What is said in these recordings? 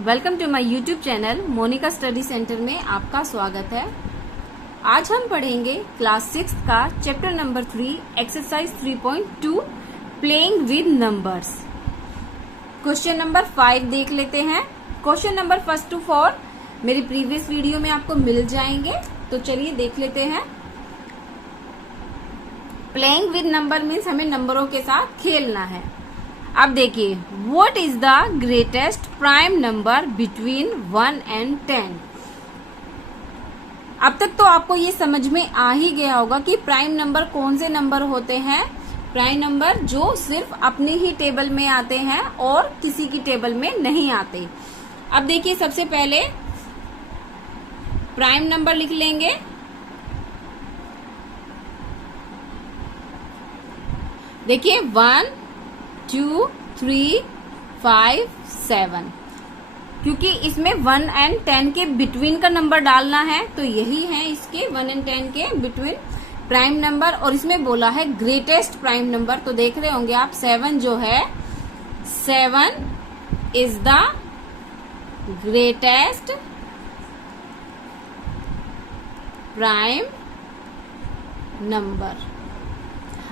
Welcome to my YouTube channel Monika study centre में आपका स्वागत है। आज हम पढ़ेंगे क्लास 6 का chapter number 3 exercise 3.2 playing with numbers. Question number 5 देख लेते हैं। क्वेश्चन नंबर 1 to 4 मेरी प्रीवियस वीडियो में आपको मिल जाएंगे, तो चलिए देख लेते हैं। प्लेइंग विद नंबर मीन्स हमें नंबरों के साथ खेलना है। अब देखिए, what is the greatest prime number between 1 and 10। अब तक तो आपको ये समझ में आ ही गया होगा कि प्राइम नंबर कौन से नंबर होते हैं। प्राइम नंबर जो सिर्फ अपनी ही टेबल में आते हैं और किसी की टेबल में नहीं आते। अब देखिए, सबसे पहले प्राइम नंबर लिख लेंगे। देखिए 1 2 3 5 7, क्योंकि इसमें 1 and 10 के बिटवीन का नंबर डालना है, तो यही है इसके 1 and 10 के बिटवीन प्राइम नंबर। और इसमें बोला है ग्रेटेस्ट प्राइम नंबर, तो देख रहे होंगे आप 7 जो है, 7 is the greatest prime number.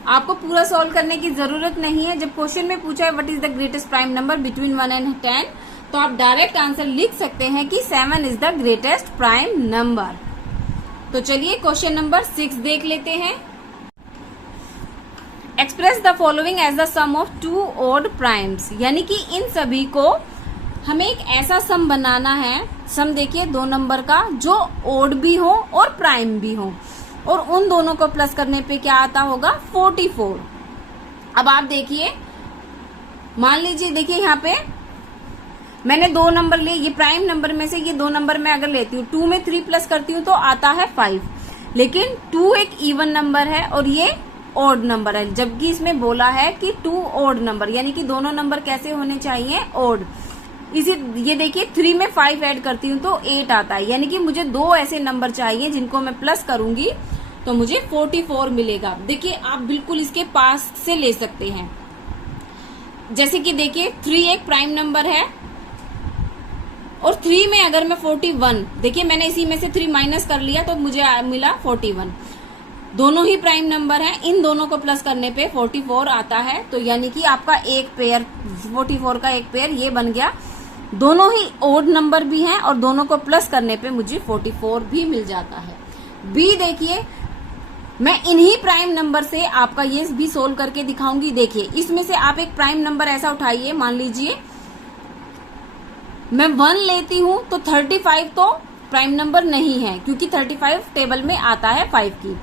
आपको पूरा सॉल्व करने की जरूरत नहीं है। जब क्वेश्चन में पूछा है what is the greatest prime number between 1 and 10, तो आप डायरेक्ट आंसर लिख सकते हैं कि 7 is the greatest prime number. तो चलिए क्वेश्चन नंबर 6 देख लेते हैं। Express the following as the sum of 2 odd primes, यानी कि इन सभी को हमें एक ऐसा सम बनाना है। सम देखिए 2 नंबर का जो ओड भी हो और प्राइम भी हो, और उन दोनों को प्लस करने पे क्या आता होगा, 44। अब आप देखिए, मान लीजिए, देखिए यहाँ पे मैंने 2 नंबर लिए। ये प्राइम नंबर में से ये 2 नंबर मैं अगर लेती हूँ, 2 में 3 प्लस करती हूँ तो आता है 5। लेकिन 2 एक इवन नंबर है और ये ऑड नंबर है, जबकि इसमें बोला है कि 2 ऑड नंबर, यानी कि दोनों नंबर कैसे होने चाहिए, ऑड। इसी ये देखिए 3 में 5 ऐड करती हूँ तो 8 आता है, यानी कि मुझे 2 ऐसे नंबर चाहिए जिनको मैं प्लस करूंगी तो मुझे 44 मिलेगा। देखिए आप बिल्कुल इसके पास से ले सकते हैं। जैसे कि देखिए 3 एक प्राइम नंबर है और 3 में अगर मैं 41, देखिए मैंने इसी में से 3 माइनस कर लिया तो मुझे मिला 41। दोनों ही प्राइम नंबर हैं, इन दोनों को प्लस करने पे 44 आता है। तो यानी कि आपका एक पेयर 44 का एक पेयर ये बन गया। दोनों ही ओड नंबर भी हैं और दोनों को प्लस करने पे मुझे 44 भी मिल जाता है। बी देखिए, मैं इन्हीं प्राइम नंबर से आपका ये भी सोल्व करके दिखाऊंगी। देखिए इसमें से आप एक प्राइम नंबर ऐसा उठाइए, मान लीजिए मैं 1 लेती हूं तो 35 तो प्राइम नंबर नहीं है, क्योंकि 35 टेबल में आता है 5 की।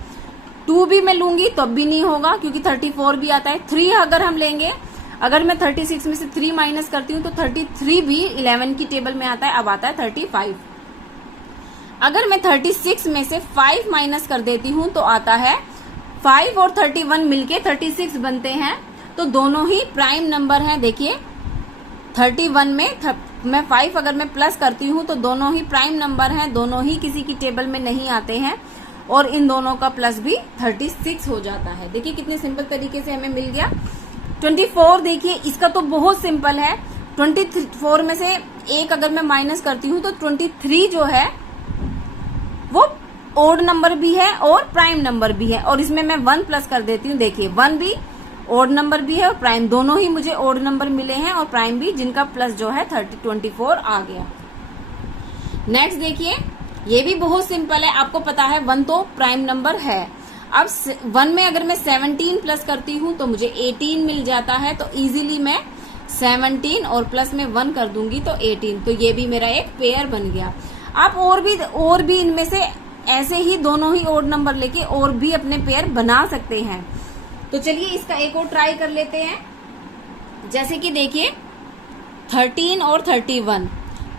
2 भी मैं लूंगी तब भी नहीं होगा, क्योंकि 34 भी आता है। 3 अगर हम लेंगे, अगर मैं 36 में से 3 माइनस करती हूँ तो 33 भी 11 की टेबल में आता है, अब आता है 35। अगर मैं 36 में से 5 माइनस कर देती हूँ तो आता है 5 और 31 मिलके 36 बनते हैं। तो दोनों ही प्राइम नंबर हैं। देखिए 31 में मैं 5 अगर मैं प्लस करती हूँ तो दोनों ही प्राइम नंबर हैं, दोनों ही किसी की टेबल में नहीं आते हैं, और इन दोनों का प्लस भी 36 हो जाता है। देखिए कितने सिंपल तरीके से हमें मिल गया। 24 देखिए, इसका तो बहुत सिंपल है। 24 में से 1 अगर मैं माइनस करती हूँ तो 23 जो है वो ओड नंबर भी है और प्राइम नंबर भी है, और इसमें मैं 1 प्लस कर देती हूँ। देखिए 1 भी ओड नंबर भी है और प्राइम, दोनों ही मुझे ओड नंबर मिले हैं और प्राइम भी, जिनका प्लस जो है 24 आ गया। नेक्स्ट देखिए, ये भी बहुत सिंपल है। आपको पता है 1 तो प्राइम नंबर है। अब 1 में अगर मैं 17 प्लस करती हूँ तो मुझे 18 मिल जाता है। तो इजीली मैं 17 और प्लस में 1 कर दूंगी तो 18, तो ये भी मेरा एक पेयर बन गया। आप और भी इनमें से ऐसे ही दोनों ही ओड नंबर लेके और भी अपने पेयर बना सकते हैं। तो चलिए इसका एक और ट्राई कर लेते हैं। जैसे कि देखिए 13 और 31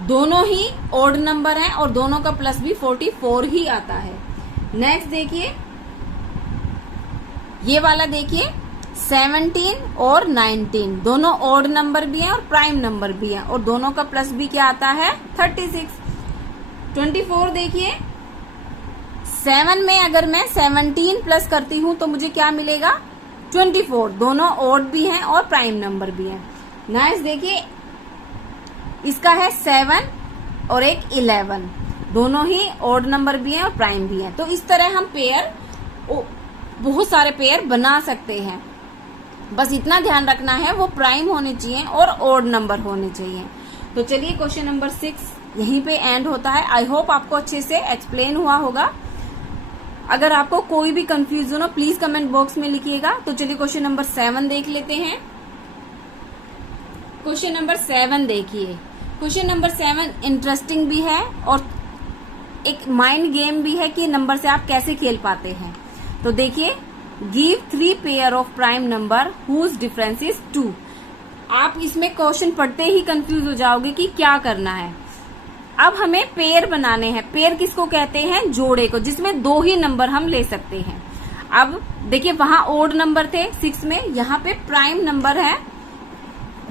दोनों ही ओड नंबर हैं और दोनों का प्लस भी 44 ही आता है। नेक्स्ट देखिए ये वाला, देखिए 17 और 19 दोनों ओड नंबर भी हैं और प्राइम नंबर भी हैं, और दोनों का प्लस भी क्या आता है, 36। 24 देखिए, 7 में अगर मैं 17 प्लस करती हूँ तो मुझे क्या मिलेगा, 24। दोनों ओड भी हैं और प्राइम नंबर भी हैं। नेक्स्ट देखिए इसका है 7 और एक 11, दोनों ही ऑड नंबर भी हैं और प्राइम भी हैं। तो इस तरह हम पेयर, बहुत सारे पेयर बना सकते हैं। बस इतना ध्यान रखना है वो प्राइम होने चाहिए और ऑड नंबर होने चाहिए। तो चलिए क्वेश्चन नंबर 6 यहीं पे एंड होता है। आई होप आपको अच्छे से एक्सप्लेन हुआ होगा। अगर आपको कोई भी कंफ्यूजन हो प्लीज कमेंट बॉक्स में लिखिएगा। तो चलिए क्वेश्चन नंबर 7 देख लेते हैं। क्वेश्चन नंबर 7 देखिए। क्वेश्चन नंबर 7 इंटरेस्टिंग भी है और एक माइंड गेम भी है कि नंबर से आप कैसे खेल पाते हैं। तो देखिए, give 3 pair of prime number whose difference is 2। आप इसमें क्वेश्चन पढ़ते ही कंफ्यूज हो जाओगे कि क्या करना है। अब हमें पेयर बनाने हैं। पेयर किसको कहते हैं? जोड़े को, जिसमें 2 ही नंबर हम ले सकते हैं। अब देखिए, वहां ओड नंबर थे 6 में, यहाँ पे प्राइम नंबर है।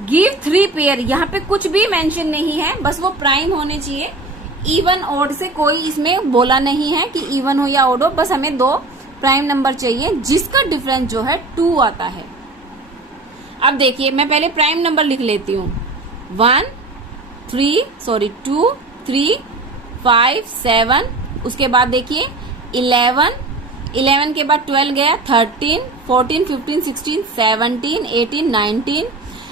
गिव 3 पेयर, यहाँ पे कुछ भी मेंशन नहीं है, बस वो प्राइम होने चाहिए। इवन ऑड से कोई इसमें बोला नहीं है कि इवन हो या ऑड हो, बस हमें 2 प्राइम नंबर चाहिए जिसका डिफरेंस जो है 2 आता है। अब देखिए, मैं पहले प्राइम नंबर लिख लेती हूँ। 2, 3, 5, 7, उसके बाद देखिए 11 के बाद 12 गया, 13, 14, 15, 16, 17, 18, 19,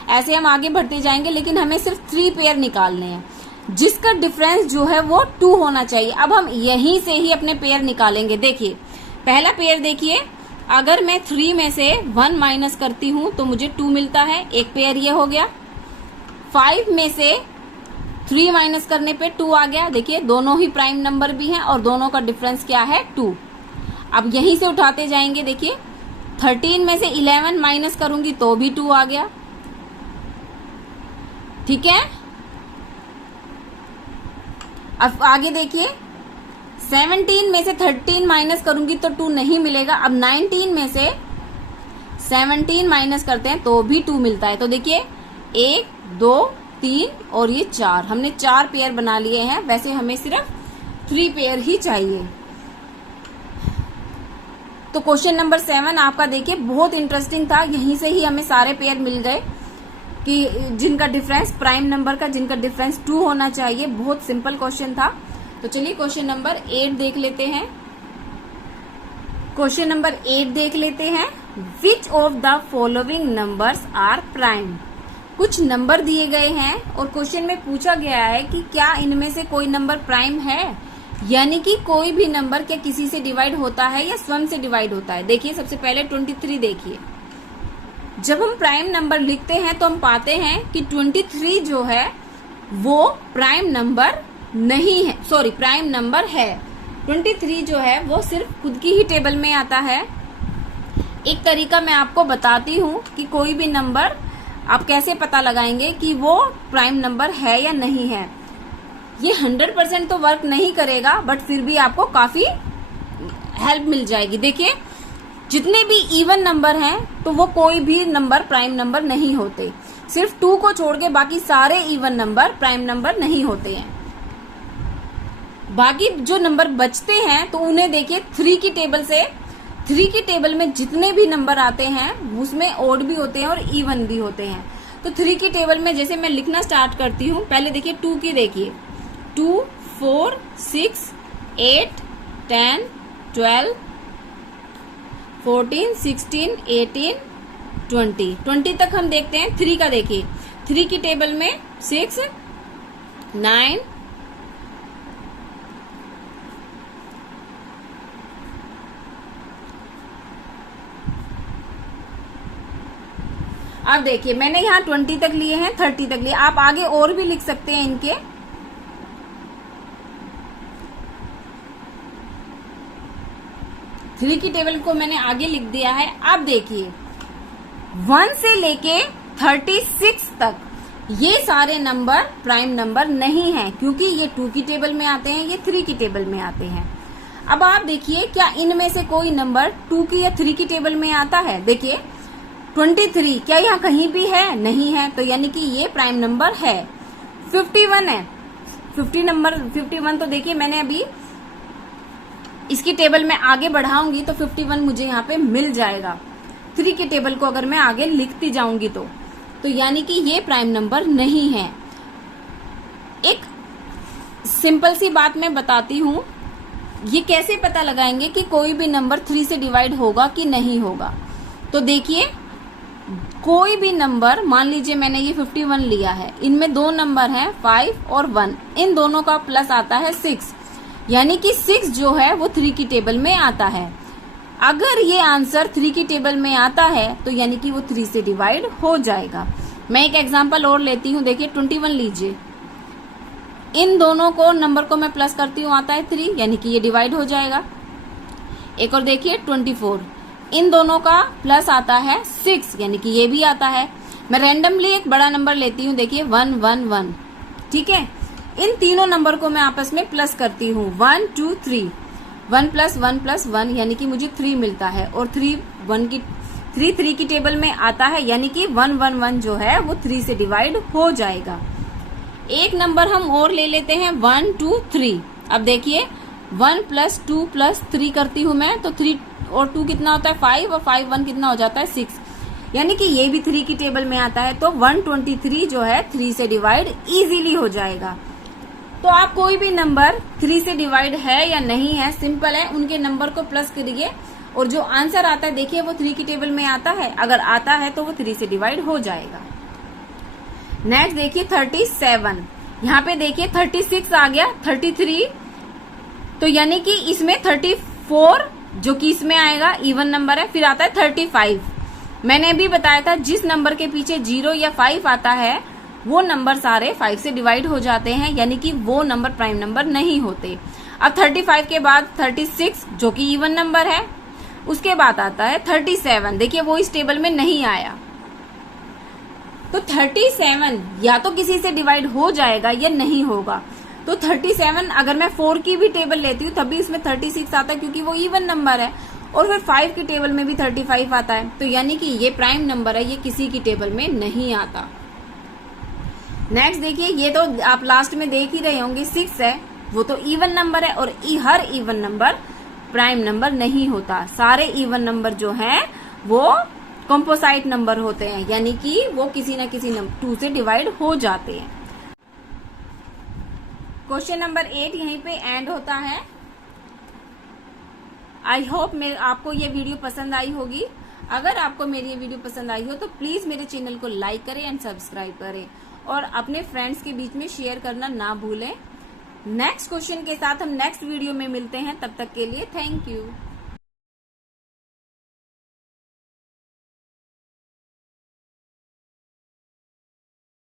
ऐसे हम आगे बढ़ते जाएंगे। लेकिन हमें सिर्फ 3 पेयर निकालने हैं जिसका डिफरेंस जो है वो 2 होना चाहिए। अब हम यहीं से ही अपने पेयर निकालेंगे। देखिए, पहला पेयर देखिए, अगर मैं 3 में से 1 माइनस करती हूं तो मुझे 2 मिलता है, एक पेयर ये हो गया। 5 में से 3 माइनस करने पे 2 आ गया। देखिए, दोनों ही प्राइम नंबर भी हैं और दोनों का डिफरेंस क्या है? 2। अब यहीं से उठाते जाएंगे। देखिए, 13 में से 11 माइनस करूंगी तो भी 2 आ गया। ठीक है, अब आगे देखिए, 17 में से 13 माइनस करूंगी तो 2 नहीं मिलेगा। अब 19 में से 17 माइनस करते हैं तो भी 2 मिलता है। तो देखिए, 1, 2, 3 और ये 4, हमने 4 पेयर बना लिए हैं। वैसे हमें सिर्फ 3 पेयर ही चाहिए। तो क्वेश्चन नंबर 7 आपका देखिए बहुत इंटरेस्टिंग था। यहीं से ही हमें सारे पेयर मिल गए कि जिनका डिफरेंस प्राइम नंबर का, जिनका डिफरेंस 2 होना चाहिए। बहुत सिंपल क्वेश्चन था। तो चलिए क्वेश्चन नंबर 8 देख लेते हैं। क्वेश्चन नंबर 8 देख लेते हैं। Which of the following numbers are prime. कुछ नंबर दिए गए हैं और क्वेश्चन में पूछा गया है कि क्या इनमें से कोई नंबर प्राइम है, यानी कि कोई भी नंबर क्या किसी से डिवाइड होता है या स्वयं से डिवाइड होता है। देखिए, सबसे पहले 23 देखिए। जब हम प्राइम नंबर लिखते हैं तो हम पाते हैं कि 23 जो है वो प्राइम नंबर नहीं है, सॉरी प्राइम नंबर है। 23 जो है वो सिर्फ खुद की ही टेबल में आता है। एक तरीका मैं आपको बताती हूँ कि कोई भी नंबर आप कैसे पता लगाएंगे कि वो प्राइम नंबर है या नहीं है। ये 100% तो वर्क नहीं करेगा, बट फिर भी आपको काफी हेल्प मिल जाएगी। देखिए, जितने भी इवन नंबर हैं तो वो कोई भी नंबर प्राइम नंबर नहीं होते। सिर्फ 2 को छोड़ के बाकी सारे इवन नंबर प्राइम नंबर नहीं होते हैं। बाकी जो नंबर बचते हैं तो उन्हें देखिए 3 की टेबल में जितने भी नंबर आते हैं उसमें ऑड भी होते हैं और इवन भी होते हैं। तो 3 की टेबल में जैसे मैं लिखना स्टार्ट करती हूँ, पहले देखिए 2 की, देखिए 2, 4, 6, 8, 10, 12, 14, 16, 18, 20 तक हम देखते हैं। 3 का देखिए, 3 की टेबल में 6, 9, अब देखिए मैंने यहाँ 20 तक लिए हैं, 30 तक लिए। आप आगे और भी लिख सकते हैं इनके। थ्री की टेबल को मैंने आगे लिख दिया है। अब देखिए 1 से लेके 36 तक ये सारे नंबर प्राइम नंबर नहीं हैं, क्योंकि ये 2 की टेबल में आते हैं, ये 3 की टेबल में आते हैं। अब आप देखिए क्या इनमें से कोई नंबर 2 की या 3 की टेबल में आता है। देखिए 23 क्या यहाँ कहीं भी है? नहीं है, तो यानी कि ये प्राइम नंबर है। 51 है, 51 तो देखिए मैंने अभी इसकी टेबल में आगे बढ़ाऊंगी तो 51 मुझे यहाँ पे मिल जाएगा। 3 की टेबल को अगर मैं आगे लिखती जाऊंगी तो यानी कि ये प्राइम नंबर नहीं है। सिंपल सी बात मैं बताती हूँ, ये कैसे पता लगाएंगे कि कोई भी नंबर 3 से डिवाइड होगा कि नहीं होगा। तो देखिए, कोई भी नंबर, मान लीजिए मैंने ये 51 लिया है, इनमें दो नंबर हैं 5 और 1, इन दोनों का प्लस आता है 6, यानी कि 6 जो है वो 3 की टेबल में आता है। अगर ये आंसर 3 की टेबल में आता है तो यानी कि वो 3 से डिवाइड हो जाएगा। मैं एक एग्जांपल और लेती हूँ, देखिए 21 लीजिए, इन दोनों को नंबर को मैं प्लस करती हूँ, आता है 3, यानी कि ये डिवाइड हो जाएगा। एक और देखिए 24, इन दोनों का प्लस आता है 6, यानी कि ये भी आता है। मैं रैंडमली एक बड़ा नंबर लेती हूँ, देखिए 1 1 1, ठीक है। इन तीनों नंबर को मैं आपस में प्लस करती हूँ, 1 2 3, 1 प्लस 1 प्लस 1, यानी कि मुझे 3 मिलता है, और 3 की टेबल में आता है, यानी कि 1 1 1 जो है वो 3 से डिवाइड हो जाएगा। एक नंबर हम और ले लेते हैं 1 2 3। अब देखिए 1 प्लस 2 प्लस 3 करती हूँ मैं, तो 3 और 2 कितना होता है 5, और 5 1 कितना हो जाता है 6, यानी कि ये भी 3 की टेबल में आता है। तो 123 जो है 3 से डिवाइड इजीली हो जाएगा। तो आप कोई भी नंबर 3 से डिवाइड है या नहीं है, सिंपल है, उनके नंबर को प्लस करिए और जो आंसर आता है देखिए वो 3 की टेबल में आता है, अगर आता है तो वो 3 से डिवाइड हो जाएगा। नेक्स्ट देखिए 37, यहाँ पे देखिए 36 आ गया, 33, तो यानी कि इसमें 34 जो कि इसमें आएगा इवन नंबर है, फिर आता है 35। मैंने अभी बताया था जिस नंबर के पीछे 0 या 5 आता है वो नंबर सारे 5 से डिवाइड हो जाते हैं, यानी कि वो नंबर प्राइम नंबर नहीं होते। अब 35 के बाद 36 जो कि इवन नंबर है, उसके बाद आता है 37, देखिए वो इस टेबल में नहीं आया। तो 37 या तो किसी से डिवाइड हो जाएगा या नहीं होगा। तो 37 अगर मैं 4 की भी टेबल लेती हूँ तब भी इसमें 36 आता है, क्योंकि वो इवन नंबर है, और फिर 5 की टेबल में भी 35 आता है, तो यानी कि ये प्राइम नंबर है, ये किसी की टेबल में नहीं आता। नेक्स्ट देखिए, ये तो आप लास्ट में देख ही रहे होंगे, 6 है, वो तो इवन नंबर है, और her even number prime number नहीं होता। सारे इवन नंबर जो हैं वो कॉम्पोसाइट नंबर होते हैं, यानी कि वो किसी न किसी 2 से डिवाइड हो जाते हैं। क्वेश्चन नंबर 8 यहीं पे एंड होता है। आई होप आपको ये वीडियो पसंद आई होगी। अगर आपको मेरी ये वीडियो पसंद आई हो तो प्लीज मेरे चैनल को लाइक करें एंड सब्सक्राइब करें, और अपने फ्रेंड्स के बीच में शेयर करना ना भूलें। नेक्स्ट क्वेश्चन के साथ हम नेक्स्ट वीडियो में मिलते हैं, तब तक के लिए थैंक यू।